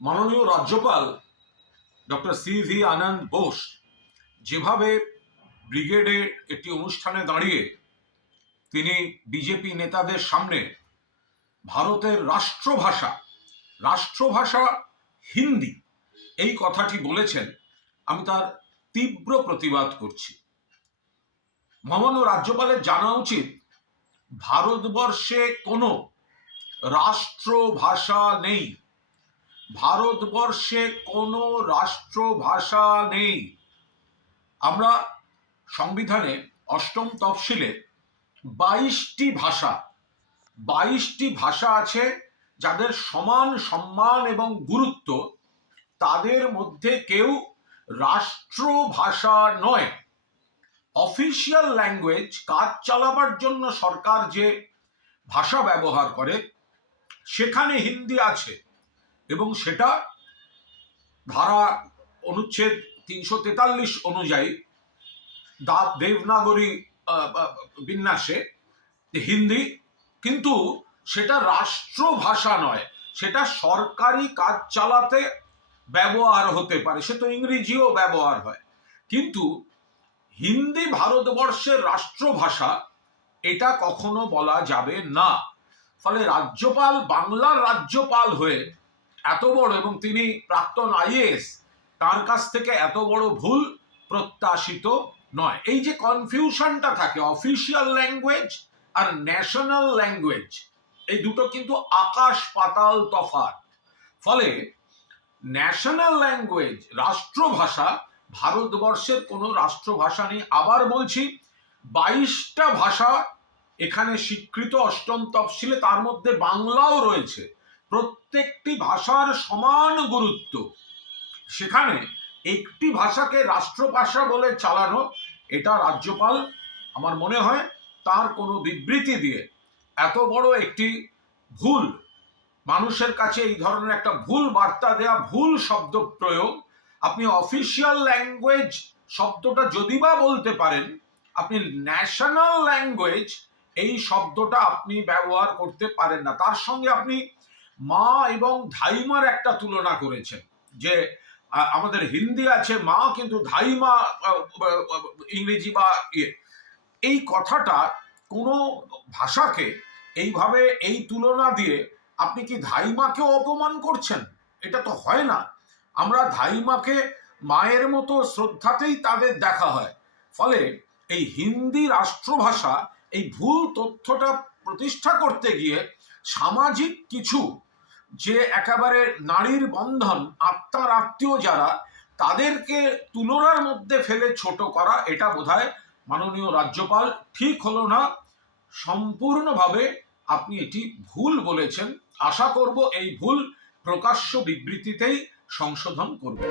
মাননীয় রাজ্যপাল doctor CV. আনন্দ বোস যেভাবে ব্রিগেডে একটি অনুষ্ঠানে দাঁড়িয়ে তিনি বিজেপি নেতাদের সামনে ভারতের রাষ্ট্রভাষা হিন্দি এই কথাটি বলেছেন, আমি তার তীব্র প্রতিবাদ করছি। মহামান্য রাজ্যপালের জানা উচিত ভারতবর্ষে কোনো রাষ্ট্রভাষা নেই। ভারতবর্ষে কোনো রাষ্ট্রভাষা নেই। আমরা সংবিধানে অষ্টম তফসিলে 22টি ভাষা আছে যাদের সমান সম্মান এবং গুরুত্ব, তাদের মধ্যে কেউ রাষ্ট্রভাষা নয়। অফিসিয়াল ল্যাঙ্গুয়েজ, কাজ চালাবার জন্য সরকার যে ভাষা ব্যবহার করে সেখানে হিন্দি আছে এবং সেটা ধারা অনুচ্ছেদ 343 অনুযায়ী দেবনাগরী বিন্যাসে হিন্দি, কিন্তু সেটা রাষ্ট্রভাষা নয়, সেটা সরকারি কাজ চালাতে ব্যবহার হতে পারে, সে তো ইংরেজিও ব্যবহার হয়, কিন্তু হিন্দি ভারতবর্ষের রাষ্ট্রভাষা এটা কখনো বলা যাবে না। ফলে রাজ্যপাল বাংলার রাজ্যপাল হয়ে এত বড়, এবং তিনি প্রাক্তন আইএএস, তার কাছ থেকে এত বড় ভুল প্রত্যাশিত নয়। এই যে কনফিউশনটা থাকে, অফিসিয়াল ল্যাঙ্গুয়েজ আর ন্যাশনাল ল্যাঙ্গুয়েজ, এই দুটো কিন্তু আকাশ পাতাল তফাৎ। ফলে ন্যাশনাল ল্যাঙ্গুয়েজ, রাষ্ট্রভাষা, ভারতবর্ষের কোনো রাষ্ট্রভাষা নেই। আবার বলছি, 22টা ভাষা এখানে স্বীকৃত অষ্টম তফসিলে, তার মধ্যে বাংলাও রয়েছে। প্রত্যেকটি ভাষার সমান গুরুত্ব। সেখানে একটি ভাষাকে রাষ্ট্রভাষা বলে চালানো, এটা রাজ্যপাল আমার মনে হয় তার কোনো বিবৃতি দিয়ে এত বড় একটি ভুল, মানুষের কাছে এই ধরনের একটা ভুল বার্তা দেয়া, ভুল শব্দ প্রয়োগ। আপনি অফিসিয়াল ল্যাঙ্গুয়েজ শব্দটা যদি বা বলতে পারেন, আপনি ন্যাশনাল ল্যাঙ্গুয়েজ এই শব্দটা আপনি ব্যবহার করতে পারেন না। তার সঙ্গে আপনি মা এবং ধাইমার একটা তুলনা করেছেন, যে আমাদের হিন্দি আছে মা, কিন্তু ধাইমা ইংরেজি বা এই কথাটা কোনো ভাষাকে এইভাবে এই তুলনা দিয়ে আপনি কি ধাইমাকেও অপমান করছেন? এটা তো হয় না। আমরা ধাইমাকে মায়ের মতো শ্রদ্ধাতেই তাদের দেখা হয়। ফলে এই হিন্দি রাষ্ট্রভাষা, এই ভুল তথ্যটা প্রতিষ্ঠা করতে গিয়ে সামাজিক কিছু যে একেবারে নারীর বন্ধন, আত্মার আত্মীয় যারা, তাদেরকে তুলনার মধ্যে ফেলে ছোট করা, এটা বোধহয় মাননীয় রাজ্যপাল ঠিক হলো না। সম্পূর্ণভাবে আপনি এটি ভুল বলেছেন। আশা করব এই ভুল প্রকাশ্য বিবৃতিতেই সংশোধন করবেন।